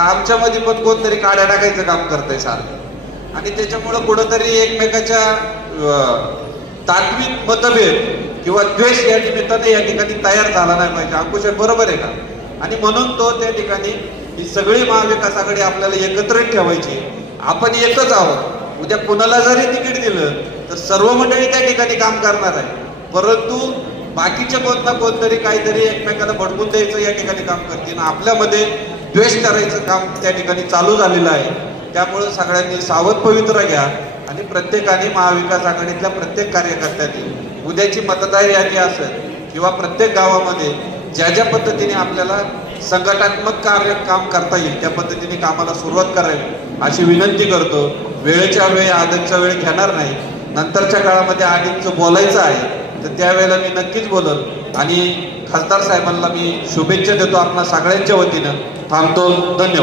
आमच्यामध्ये पण कोणतरी काड्या टाकायचं काम करतंय सारखं, आणि त्याच्यामुळं कुठंतरी एकमेकाच्या तात्विक मतभेद किंवा द्वेष या निमित्ताने या ठिकाणी तयार झाला नाही पाहिजे. अंकुश बरोबर आहे का? आणि म्हणून तो त्या ठिकाणी ही सगळी महाविकास आघाडी आपल्याला एकत्रित ठेवायची. आपण एकच आहोत. उद्या कुणाला जरी तिकीट दिलं तर सर्व मंडळी त्या ठिकाणी काम करणार आहे, परंतु बाकीचे कोण ना कोणतरी काहीतरी एकमेकाला भडकून द्यायचं या ठिकाणी काम करतील. आपल्यामध्ये द्वेष करायचं काम त्या ठिकाणी चालू झालेलं आहे. त्यामुळे सगळ्यांनी सावध पवित्र घ्या आणि प्रत्येकाने महाविकास आघाडीतल्या प्रत्येक कार्यकर्त्यांनी उद्याची मतदार यादी असेल किंवा प्रत्येक गावामध्ये ज्या ज्या पद्धतीने आपल्याला संघटनात्मक काम करता येईल त्या पद्धतीने कामाला सुरुवात करावी अशी विनंती करतो. वेळेच्या वेळी आदतच्या वेळी घेणार नाही. नंतरच्या काळामध्ये आधीचं बोलायचं आहे तर त्यावेळेला मी नक्कीच बोलल. आणि खासदार साहेबांना मी शुभेच्छा देतो आपल्या सगळ्यांच्या वतीनं. थांबतो. धन्यवाद.